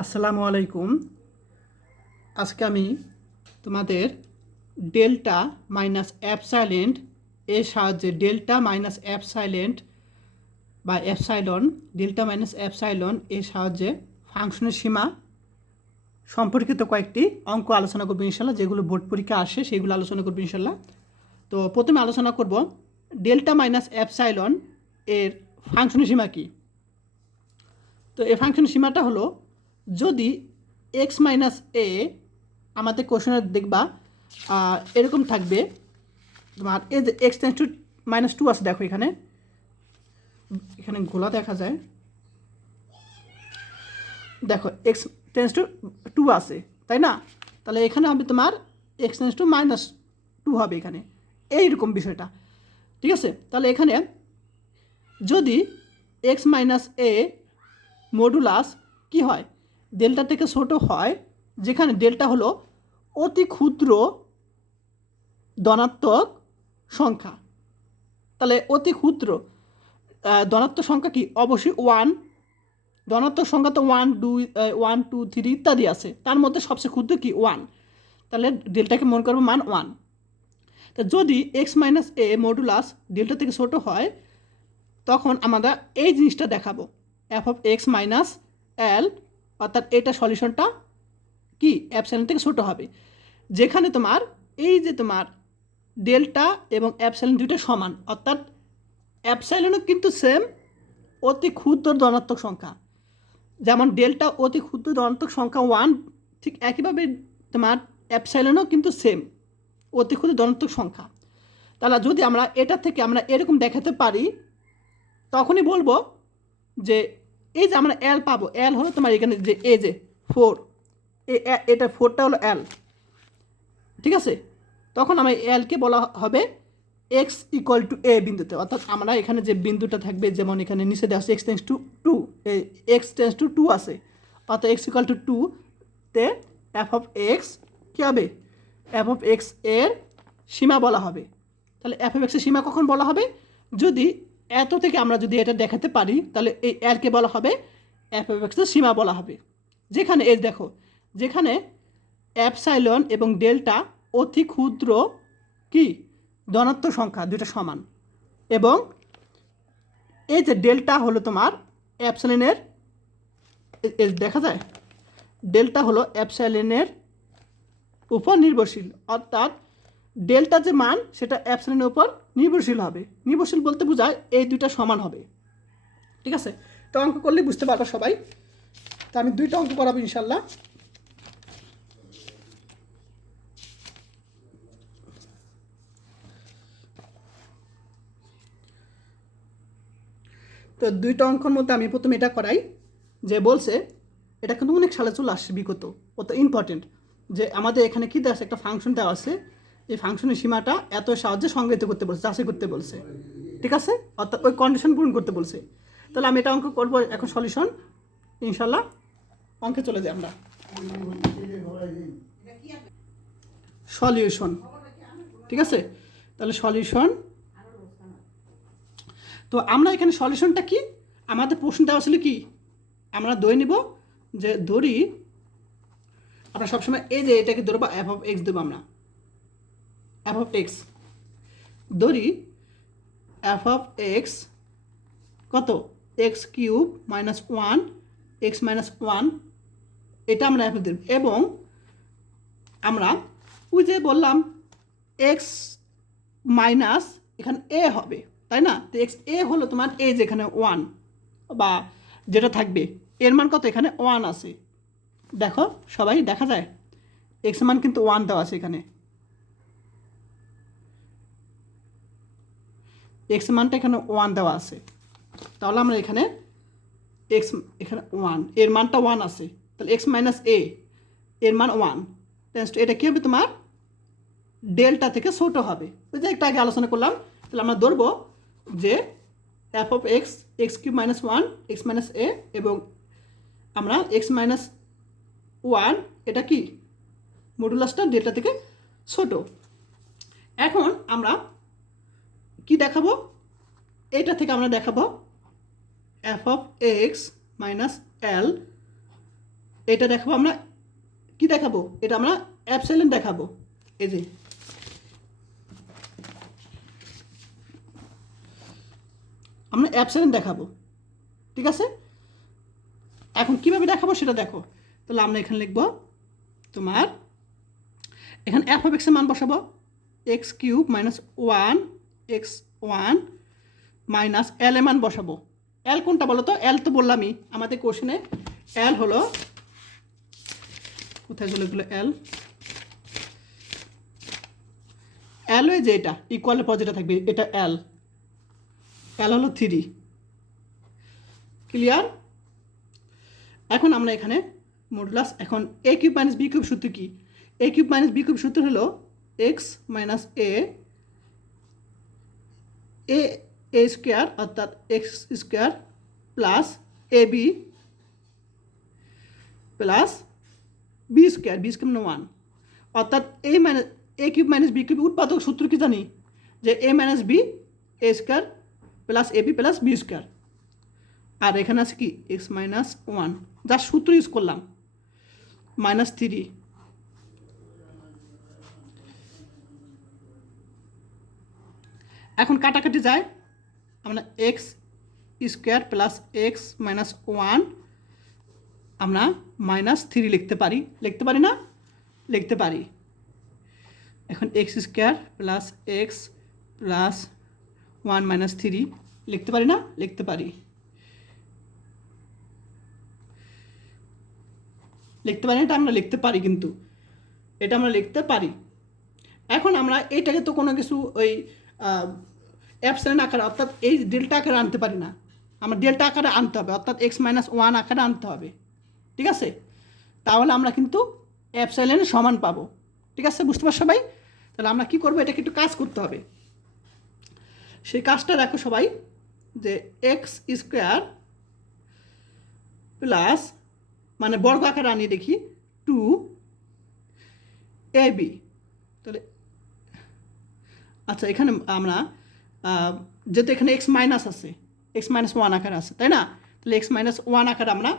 আসসালামু আলাইকুম। আজকে আমি তোমাদের ডেল্টা মাইনাস অ্যাপসাইলেন্ট এর সাহায্যে ডেল্টা মাইনাস অ্যাপসাইলেন্ট বা অ্যাপসাইলন ডেল্টা মাইনাস অ্যাপসাইলন এর সাহায্যে ফাংশনের সীমা সম্পর্কিত কয়েকটি অঙ্ক আলোচনা করবো ইনশাল্লাহ। যেগুলো বোর্ড পরীক্ষা আসে সেগুলো আলোচনা করবো ইনশাল্লাহ। তো প্রথমে আলোচনা করব ডেল্টা মাইনাস অ্যাপসাইলন এর ফাংশনের সীমা কী। তো এই ফাংশনের সীমাটা হলো, যদি এক্স মাইনাস এ, আমাদের কোশ্চেনে দেখবা এরকম থাকবে তোমার এই যে এক্স টেন্স টু -2 আছে, দেখো এখানে এখানে গোলা দেখা যায়, দেখো এক্স টেন্স টু 2 আছে, তাই না? তাহলে এখানে হবে তোমার এক্স টেন্স টু -2 হবে এখানে, এইরকম বিষয়টা, ঠিক আছে? তাহলে এখানে যদি এক্স মাইনাস এ মডুলাস কি হয়, ডেল্টা থেকে ছোট হয়, যেখানে ডেল্টা হলো অতি ক্ষুদ্র ধনাত্মক সংখ্যা। তাহলে অতি ক্ষুদ্র ধনাত্মক সংখ্যা কি? অবশ্যই 1। ধনাত্মক সংখ্যা তো 1 2 3 ইত্যাদি আছে, তার মধ্যে সবচেয়ে ক্ষুদ্র কি? 1। তাহলে ডেল্টাকে মনে করবো মান 1। তা যদি এক্স মাইনাস এ মডুলাস ডেল্টা থেকে ছোট হয়, তখন আমরা এই জিনিসটা দেখাবো, F of x minus L, অর্থাৎ এটা সলিউশনটা কি অ্যাপসাইলন থেকে ছোট হবে, যেখানে তোমার এই যে তোমার ডেল্টা এবং অ্যাপসাইলন দুটো সমান, অর্থাৎ অ্যাপসাইলনও কিন্তু সেম অতি ক্ষুদ্র ধনাত্মক সংখ্যা। যেমন ডেল্টা অতি ক্ষুদ্র ধনাত্মক সংখ্যা 1, ঠিক একইভাবে তোমার অ্যাপসাইলনও কিন্তু সেম অতি ক্ষুদ্র ধনাত্মক সংখ্যা। তাহলে যদি আমরা এটা থেকে আমরা এরকম দেখাতে পারি, তখনই বলবো যে এই যে আমরা এল পাবো, এল হলো তোমার এখানে যে এ যে 4, এটা 4টা হলো এল, ঠিক আছে? তখন আমরা এলকে বলা হবে এক্স ইকুয়াল টু এ বিন্দুতে, অর্থাৎ আমরা এখানে যে বিন্দুটা থাকবে, যেমন এখানে নিচে দেওয়া আছে x tends to 2, x tends to 2 আছে, অর্থাৎ এক্স ইকুয়াল টু 2-তে এফ অফ এক্স কী হবে? এফ অফ এক্স এর সীমা বলা হবে। তাহলে এফ অফ এক্সের সীমা কখন বলা হবে? যদি এত থেকে আমরা যদি এটা দেখাতে পারি, তাহলে এই এলকে বলা হবে এফ অফ এক্সের সীমা বলা হবে। যেখানে এই দেখো, যেখানে অ্যাপসাইলন এবং ডেল্টা অতি ক্ষুদ্র কি ধনাত্মক সংখ্যা, দুটো সমান, এবং এই যে ডেল্টা হলো তোমার অ্যাপসাইলনের, দেখা যায় ডেল্টা হলো অ্যাপসাইলনের উপর নির্ভরশীল, অর্থাৎ ডেল্টা যে মান সেটা অ্যাপসাইলনের উপর নির্ভরশীল হবে। নির্ভরশীল বলতে বোঝায় এই দুইটা সমান হবে, ঠিক আছে? তো অঙ্ক করলে বুঝতে পারবো সবাই। তো আমি দুইটা অঙ্ক করাবো ইনশাল্লাহ। তো দুইটা অঙ্কের মধ্যে আমি প্রথমে এটা করাই, যে বলছে এটা কিন্তু অনেক সালে চলে আসছে বিগত, অত ইম্পর্টেন্ট, যে আমাদের এখানে কী দেওয়া আছে, একটা ফাংশন দেওয়া আছে, এই ফাংশনের সীমাটা এত সাহায্যে সংজ্ঞায়িত করতে বলছে, যাচাই করতে বলছে, ঠিক আছে? অর্থাৎ ওই কন্ডিশন পূরণ করতে বলছে। তাহলে আমি এটা অঙ্ক করবো এখন, সলিউশন ইনশাল্লাহ। অঙ্কে চলে যাই আমরা। সলিউশন, ঠিক আছে? তাহলে সলিউশন, তো আমরা এখানে সলিউশনটা কি, আমাদের প্রশ্ন দেওয়া ছিল কি, আমরা ধরে নিব যে ধরি আমরা সবসময় এই যে এটাকে ধরবো এফ অফ এক্স দেবো, আমরা এফ অফ এক্স ধরি, এফ অফ এক্স কত? এক্স কিউব -1 এক্স -1, এটা আমরা এফ দেব, এবং আমরা ওই যে বললাম এক্স মাইনাস এখানে এ হবে, তাই না? তো এক্স এ হলো তোমার এই যে এখানে 1 বা যেটা থাকবে, এর মান কত? এখানে 1 আছে, দেখো সবাই দেখা যায় এক্স মান কিন্তু 1 দেওয়া আছে এখানে, এক্স মানটা এখানে 1 দেওয়া আছে। তাহলে আমরা এখানে এক্স এখানে 1, এর মানটা 1 আছে, তাহলে এক্স মাইনাস এ এর মান 1, এটা কী হবে তোমার? ডেল্টা থেকে ছোটো হবে। ওই যে একটা আগে আলোচনা করলাম। তাহলে আমরা ধরবো যে f of x x cube -1 x minus a, এবং আমরা এক্স -1 এটা কি মডুলাসটা ডেল্টা থেকে ছোট। এখন আমরা কি দেখাবো, এটা থেকে আমরা দেখাবো F of x minus L এটা দেখাবো আমরা কি দেখাবো, এটা আমরা অ্যাপসাইলেন দেখাবো। এই যে আমরা অ্যাপসাইলেন দেখাবো, ঠিক আছে। এখন কিভাবে দেখাবো সেটা দেখো। তাহলে আমরা এখানে লিখবো তোমার, এখানে এফ অফ এক্সের মান বসাবো x cube minus 1x1 minus L এর মান বসাবো। এল কোনটা বলো তো? এল তো বললামই আমাদের কোশ্চেনে, এল হলো, কোথায় চলে গেলো এল, এল ওই যে এটা ইকুয়ালের পর যেটা থাকবে এটা এল, এল হলো 3। ক্লিয়ার? এখন আমরা এখানে মডুলাস, এখন a cube minus b cube সূত্র কি? A cube minus b cube সূত্র হলো এক্স মাইনাস এ স্কোয়ার অর্থাৎ x square plus a b plus b square, b square 1, অর্থাৎ a cube minus b cube উৎপাদক সূত্র কি জানি, যে a minus b a square plus a b plus b square. আর এখানে আছে কি এক্স মাইনাস 1, যার সূত্র ইউজ করলাম -3। এখন কাটাকাটি যায়, আমরা x square plus x minus 1 আমরা -3 লিখতে পারি, লিখতে পারি না? লিখতে পারি। এখন x square plus x plus 1 -3 লিখতে পারি না? লিখতে পারি, লিখতে পারি, এটা আমরা লিখতে পারি, কিন্তু এটা আমরা লিখতে পারি। এখন আমরা এইটাকে তো কোনো কিছু ওই অ্যাপসাইলেন আকারে অর্থাৎ এই ডেল্টা আকারে আনতে পারি না, আমরা ডেল্টা আকারে আনতে হবে, অর্থাৎ এক্স মাইনাস 1 আকারে আনতে হবে, ঠিক আছে। তাহলে আমরা কিন্তু অ্যাপসাইলেনের সমান পাবো, ঠিক আছে, বুঝতে পারছো সবাই? তাহলে আমরা কি করবো, এটাকে একটু কাজ করতে হবে। সেই কাজটা দেখো সবাই, যে এক্স স্কোয়ার প্লাস, মানে বর্গ আকারে আনিয়ে দেখি 2ab। তাহলে আচ্ছা, এখানে আমরা যেহেতু এখানে এক্স মাইনাস আছে, এক্স মাইনাস 1 আকারে আছে, তাই না? তাহলে এক্স মাইনাস 1 আকারে আমরা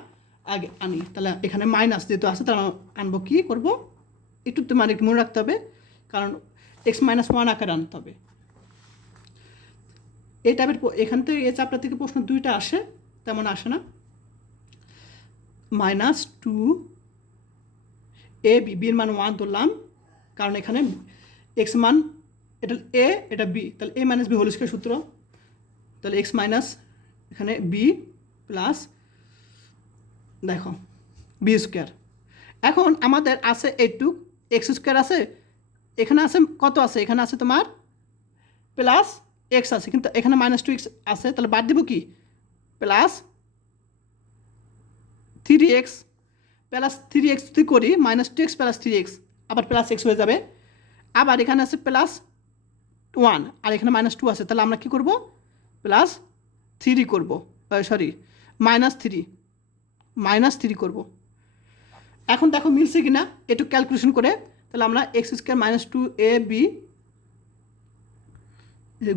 আগে আনি, তাহলে এখানে মাইনাস যেহেতু আছে তাহলে আনবো, কি করবো একটু তোমার একটু মনে রাখতে হবে, কারণ এক্স মাইনাস 1 আকারে আনতে হবে। এই টাইপের এখান থেকে এই চ্যাপ্টার থেকে প্রশ্ন 2টা আসে, তেমন আসে না। -2ab, বির মান 1 ধরলাম, কারণ এখানে এক্স মান এটা এ এটা বি, তাহলে এ মাইনাস বি হোল স্কয়ার সূত্র, তাহলে এক্স মাইনাস এখানে বি প্লাস দেখো বি স্কোয়ার। এখন আমাদের আছে এইটুক এক্স স্কোয়ার আছে, এখানে আছে কত আছে, এখানে আছে তোমার প্লাস এক্স আছে, কিন্তু এখানে -2x আছে, তাহলে বাদ দিব কি প্লাস 3x, প্লাস 3x যদি করি -2x প্লাস 3x আবার প্লাস x হয়ে যাবে, আবার এখানে আছে প্লাস 1 আর এখানে -2 আছে, তাহলে আমরা কি করব +3 করব, সরি -3 করব। এখন দেখো মিলছে কিনা একটু ক্যালকুলেশন করে, তাহলে আমরা এক্স স্কোয়ার -2ab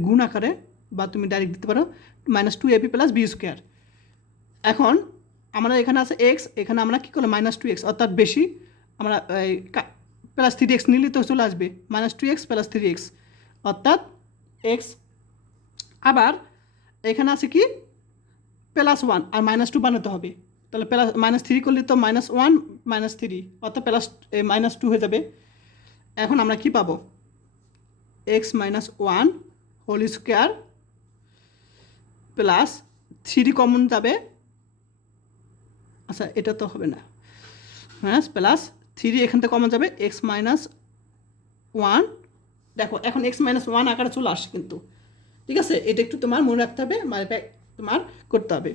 গুণ আকারে, বা তুমি ডাইরেক্ট দিতে পারো -2ab প্লাস বি স্কোয়ার। এখন আমরা এখানে আছে এক্স, এখানে আমরা কী করলাম -2x, অর্থাৎ বেশি আমরা প্লাস 3x নিলে তো চলে আসবে -2x প্লাস 3x, অর্থাৎ এক্স। আবার এখানে আছে কি +1 আর -2 বানাতে হবে, তাহলে প্লাস -3 করলে তো -1 -3 অর্থাৎ প্লাস -2 হয়ে যাবে। এখন আমরা কি পাবো, x minus 1 whole square plus 3 common যাবে, আচ্ছা এটা তো হবে না, হ্যাঁ প্লাস 3 এখান থেকে কমন যাবে, এক্স মাইনাস 1, দেখো এখন এক্স মাইনাস 1 আকারে চলে আসে কিন্তু, ঠিক আছে, এটা একটু তোমার মনে রাখতে হবে, মানে তোমার করতে হবে,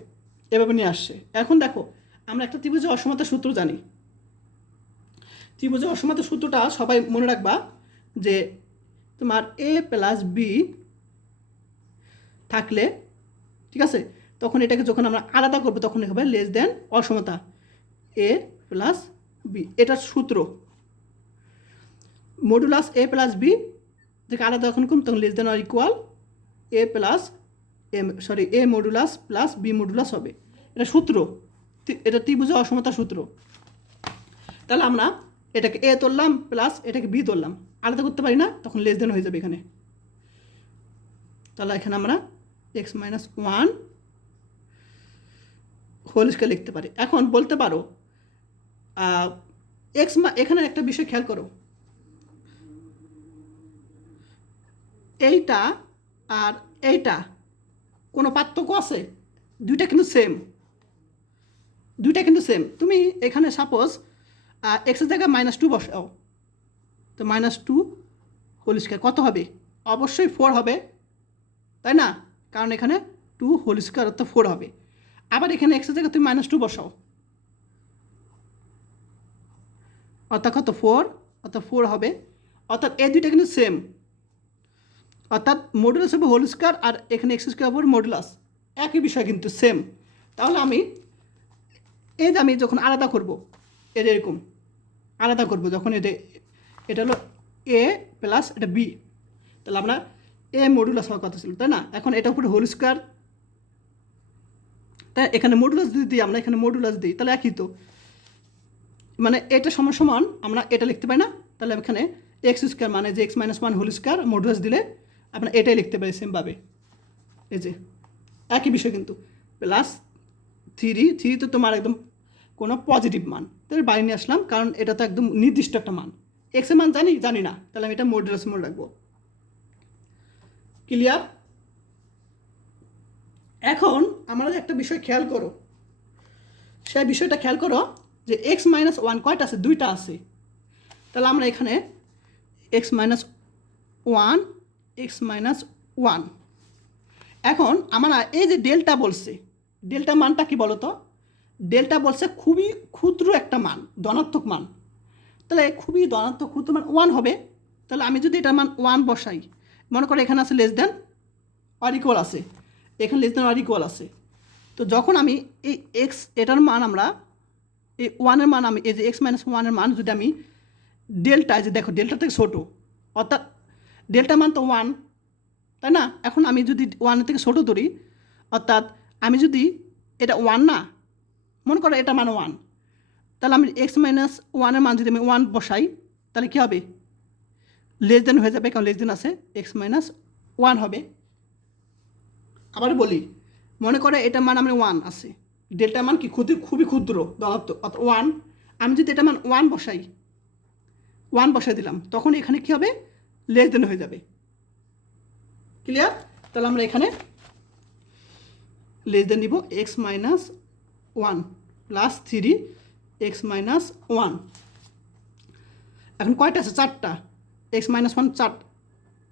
এভাবে নিয়ে আসছে। এখন দেখো আমরা একটা ত্রিভুজের অসমতার সূত্র জানি, ত্রিভুজের অসমতার সূত্রটা সবাই মনে রাখবা, যে তোমার এ প্লাস বি থাকলে, ঠিক আছে, তখন এটাকে যখন আমরা আলাদা করবো তখন হবে লেস দেন অসমতা, এ প্লাস বি, এটার সূত্র মডুলাস এ প্লাস বি থেকে আলাদা যখন করুন তখন less than or equal a plus a modulus plus b modulus হবে, এটা সূত্র, এটা ত্রিভুজের অসমতার সূত্র। তাহলে আমরা এটাকে এ ধরলাম প্লাস এটাকে বি ধরলাম, আলাদা করতে পারি না, তখন লেস দেন হয়ে যাবে এখানে। তাহলে এখানে আমরা x minus one whole square লিখতে পারি। এখন বলতে পারো এক্স এখানে একটা বিষয় খেয়াল করো, এইটা আর এইটা কোনো পার্থক্য আছে? দুইটা কিন্তু সেম, দুইটা কিন্তু সেম। তুমি এখানে সাপোজ এক্সের জায়গায় -2 বসাও, তো -2 হোল স্কয়ার কত হবে? অবশ্যই 4 হবে, তাই না? কারণ এখানে 2 হোল স্কয়ার অর্থাৎ 4 হবে। আবার এখানে এক্সের জায়গায় তুমি -2 বসাও, অর্থাৎ কত? 4, অর্থাৎ 4 হবে। অর্থাৎ এই দুইটা কিন্তু সেম, অর্থাৎ মডুলাস হবে হোল স্কয়ার আর এখানে এক্স স্কয়ার হবে মডুলাস, একই বিষয় কিন্তু সেম। তাহলে আমি এই যে আমি যখন আলাদা করব, এটা এরকম আলাদা করব, যখন এটা হলো এ প্লাস এটা বি, তাহলে আমরা এ মডুলাস হওয়ার কথা ছিল, তাই না? এখন এটা উপরে হোল স্কয়ার, তাই এখানে মডুলাস যদি দিই, আমরা এখানে মডুলাস দিই, তাহলে একই তো, মানে এটা সমান সমান আমরা এটা লিখতে পারি না? তাহলে এখানে এক্স স্কয়ার মানে যে x minus one whole square modulus দিলে আমরা এটাই লিখতে পারি সেমভাবে। এই যে একই বিষয় কিন্তু প্লাস 3 তো তোমার একদম কোনো পজিটিভ মান, তাহলে বাইরে নিয়ে আসলাম, কারণ এটা তো একদম নির্দিষ্ট একটা মান। এক্সের মান জানি না, তাহলে আমি এটা মডুলাস মনে রাখবো। ক্লিয়ার? এখন আমরা একটা বিষয় খেয়াল করো, সেই বিষয়টা খেয়াল করো যে এক্স মাইনাস ওয়ান কয়টা আছে? দুইটা আছে। তাহলে আমরা এখানে এক্স মাইনাস ওয়ান, এখন আমরা এই যে ডেল্টা বলছে, ডেল্টা মানটা কি বলো তো? ডেল্টা বলছে খুবই ক্ষুদ্র একটা মান, ধনাত্মক মান। তাহলে খুবই ধনাত্মক ক্ষুদ্র মান 1 হবে। তাহলে আমি যদি এটার মান 1 বসাই, মনে করো এখানে আছে লেস দেন অর ইকুয়াল আছে, এখানে লেস দেন অর ইকুয়াল আছে, তো যখন আমি এই এক্স এটার মান আমরা এই 1-এর মান আমি এই যে এক্স মাইনাস 1-এর মান যদি আমি ডেল্টা, যে দেখো ডেল্টা থেকে ছোটো, অর্থাৎ ডেল্টা মান তো 1, তাই না? এখন আমি যদি 1 থেকে ছোটো ধরি, অর্থাৎ আমি যদি এটা 1 না, মনে করো এটা মান 1, তাহলে আমি এক্স মাইনাস 1-এর মান যদি আমি 1 বসাই, তাহলে কী হবে? লেস দেন হয়ে যাবে, কারণ লেস দেন আছে, এক্স মাইনাস 1 হবে। আবার বলি, মনে করে এটা মান আমরা 1 আছে, ডেল্টা মান কি খুবই ক্ষুদ্র ধনাত্মক, অর্থাৎ 1, আমি যদি এটা মান 1 বসাই দিলাম, তখন এখানে কী হবে? লেস দেন হয়ে যাবে। ক্লিয়ার? তাহলে আমরা এখানে লেস দেন নিব x minus 1 plus 3 x minus 1। এখন কয়টা আছে? 4টা। এক্স মাইনাস 1 4,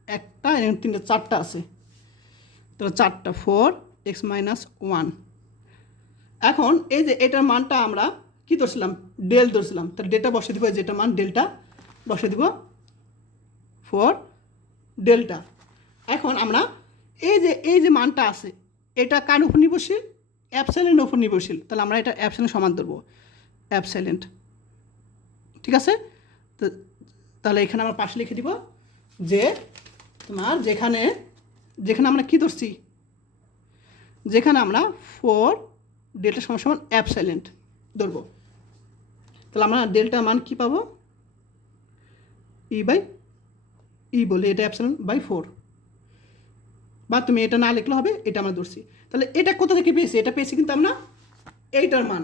একটা এবং 3টা, 4টা আছে, তাহলে 4টা 4 এক্স মাইনাস 1। এখন এই যে এটার মানটা আমরা কি ধরছিলাম? ডেল ধরছিলাম, তাহলে ডেটা বসে দিব, যেটা মান ডেল্টা বসে দিব 4 ডেল্টা। এখন আমরা এই যে মানটা আছে, এটা কার উপর নির্ভরশীল? অ্যাপসাইলেন্টের উপর নির্ভরশীল, তাহলে আমরা এটা অ্যাপসাইলেন্ট সমান ধরবো, অ্যাপসাইলেন্ট। ঠিক আছে? তো তাহলে এখানে আমরা পাশে লিখে দিব যে তোমার যেখানে আমরা কী ধরছি, যেখানে আমরা 4 ডেল্টা সমান সমান অ্যাপসাইলেন্ট ধরবো, তাহলে আমরা ডেল্টা মান কী পাবো? ই বলে এটা অ্যাপসাইলেন্ট বাই 4, বা তুমি এটা না লিখলে হবে, এটা আমরা ধরছি। তাহলে এটা কোথা থেকে পেয়েছি? এটা পেয়েছি কিন্তু আমরা এইটার মান,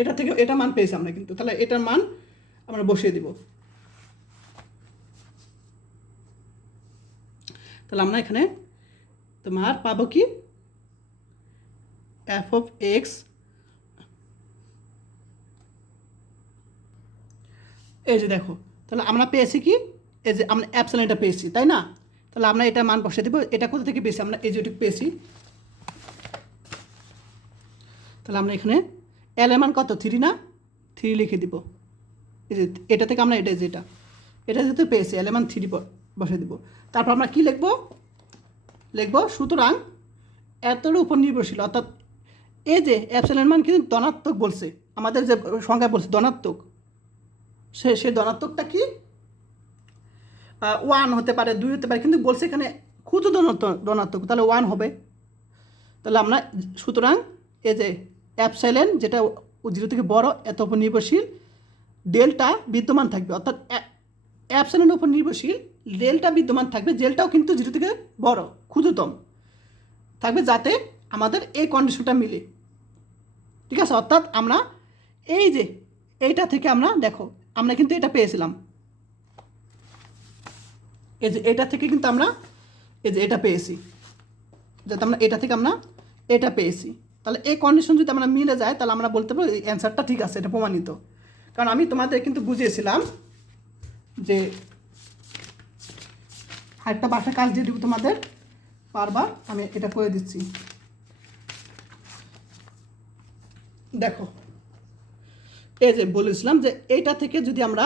এটা থেকে এটা মান পেয়েছি আমরা কিন্তু, তাহলে এটার মান আমরা বসিয়ে দিব। তাহলে আমরা এখানে তোমার পাবো কি? এফ অফ এক্স, এই যে দেখো, তাহলে আমরা পেয়েছি কি? এই যে আমরা অ্যাপসাইলেন্টটা পেয়েছি, তাই না? তাহলে আমরা এটা মান বসিয়ে দেবো। এটা কোথা থেকে পেয়েছি? আমরা এই যেটুকু পেয়েছি, তাহলে আমরা এখানে এল এর মান কত? 3 না? 3 লিখে দিব। এই যে এটা থেকে আমরা এটা যেহেতু পেয়েছি, এল এর মান 3 বসিয়ে দেবো। তারপর আমরা কি লিখবো? সুতরাং এতটার উপর নির্ভরশীল, অর্থাৎ এই যে অ্যাপসাইলেন্ট মান কিন্তু ধনাত্মক বলছে, আমাদের যে সংখ্যায় বলছে ধনাত্মক, সে ধনাত্মকটা কি 1 হতে পারে, 2 হতে পারে, কিন্তু বলছে এখানে ক্ষুদ্র ধনাত্মক, তাহলে 1 হবে। তাহলে আমরা সুতরাং এই যে অ্যাপসাইলেন্ট যেটা ও 0 থেকে বড় এত উপর নির্ভরশীল ডেল্টা বিদ্যমান থাকবে, অর্থাৎ অ্যাপসিলনের উপর নির্ভরশীল ডেল্টা বিদ্যমান থাকবে, ডেল্টাও কিন্তু 0 থেকে বড় ক্ষুদ্রতম থাকবে, যাতে আমাদের এই কন্ডিশনটা মিলে। ঠিক আছে, অর্থাৎ আমরা এই যে এইটা থেকে আমরা দেখো আমরা কিন্তু এটা পেয়েছিলাম, এই যে এটা থেকে কিন্তু আমরা এই যে এটা পেয়েছি, যাতে আমরা এটা থেকে আমরা এটা পেয়েছি। তাহলে এই কন্ডিশন যদি আমরা মিলে যায় তাহলে আমরা বলতে পারবো এই অ্যান্সারটা ঠিক আছে, এটা প্রমাণিত। কারণ আমি তোমাদের কিন্তু বুঝিয়েছিলাম যে আরেকটা বাসায় কাজ দিয়ে দেবো তোমাদের, বারবার আমি এটা করে দিচ্ছি। দেখো এই যে বলেছিলাম যে এইটা থেকে যদি আমরা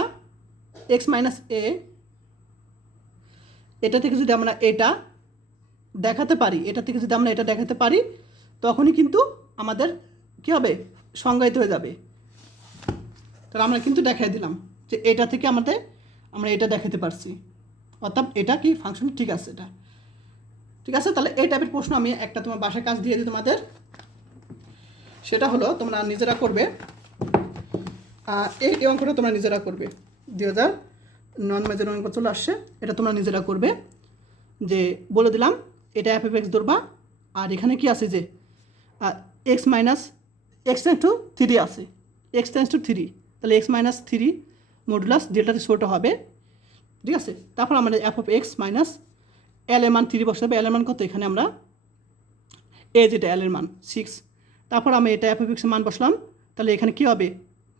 এক্স মাইনাস এ, এটা থেকে যদি আমরা এটা দেখাতে পারি, এটা থেকে যদি আমরা এটা দেখাতে পারি, তখনই কিন্তু আমাদের কী হবে, সংজ্ঞায়িত হয়ে যাবে। তাহলে আমরা কিন্তু দেখাই দিলাম যে এটা থেকে আমরা এটা দেখাতে পারছি, অর্থাৎ এটা কি ফাংশন ঠিক আছে, এটা ঠিক আছে। তাহলে এই টাইপের প্রশ্ন আমি একটা তোমার বাসায় কাজ দিয়ে দিই তোমাদের, সেটা হলো তোমরা নিজেরা করবে, এই অঙ্কটা তোমরা নিজেরা করবে, 2000 নন মেজর অঙ্ক চলে আসছে, এটা তোমরা নিজেরা করবে। যে বলে দিলাম এটা এফ এফ এক্স ধরবা, আর এখানে কি আছে যে x minus x tends two 3 আছে, এক্স টেন্স টু 3, তাহলে এক্স মাইনাস 3 মডুলাস ডেল্টাতে ছোটো হবে। ঠিক আছে, তারপর আমাদের F of x minus L এর মান 3 বসাবে, এল এর মান কত, এখানে আমরা যেটা এল এর মান 6, তারপর আমি এটা এফ অফ এক্সের মান বসলাম, তাহলে এখানে কী হবে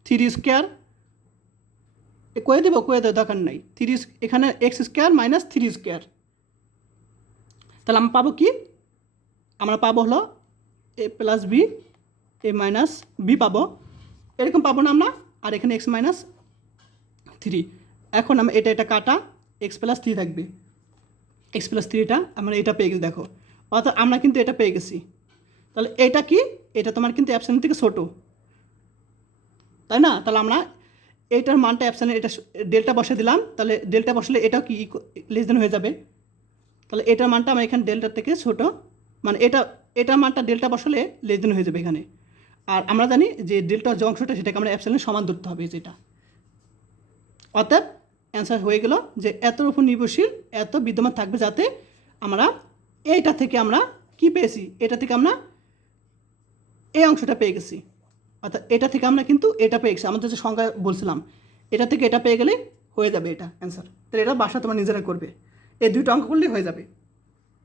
3 স্কোয়ার, কয়ে দেবো, কয়ে দেওয়ার দরকার নাই, 3 এখানে এক্স স্কোয়ার মাইনাস 3 স্কোয়ার, তাহলে আমরা পাবো কি, আমরা পাবো হলো এ প্লাস বি, এ মাইনাস বি পাবো, এরকম পাবো না আমরা। আর এখানে এক্স মাইনাস 3, এখন আমরা এটা কাটা এক্স প্লাস 3 থাকবে, এক্স প্লাস 3টা আমরা এটা পেয়ে গেছি। দেখো অর্থাৎ আমরা কিন্তু এটা পেয়ে গেছি। তাহলে এটা কি, এটা তোমার কিন্তু অ্যাপসেন্ট থেকে ছোটো, তাই না? তাহলে আমরা এইটার মানটা অ্যাপসেন্ট, এটা ডেল্টা বসে দিলাম, তাহলে ডেল্টা বসলে এটাও কি লেস দেন হয়ে যাবে, তাহলে এটার মানটা আমরা এখানে ডেল্টার থেকে ছোটো, মানে এটার মানটা ডেল্টা বসলে লেস দেন হয়ে যাবে এখানে। আর আমরা জানি যে ডেল্টার যে অংশটা সেটাকে আমরা অ্যাপসেন্টের সমান ধরতে হবে যেটা, অর্থাৎ অ্যান্সার হয়ে গেল যে এতর উপর নির্ভরশীল এত বিদ্যমান থাকবে, যাতে আমরা এইটা থেকে আমরা কি পেয়েছি, এটা থেকে আমরা এই অংশটা পেয়ে গেছি, অর্থাৎ এটা থেকে আমরা কিন্তু এটা পেয়ে গেছি, আমাদের যে সংখ্যা বলছিলাম এটা থেকে এটা পেয়ে গেলে হয়ে যাবে এটা অ্যান্সার। তাহলে এটা বাসা তোমার নিজেরা করবে, এই দুটো অঙ্ক করলেই হয়ে যাবে।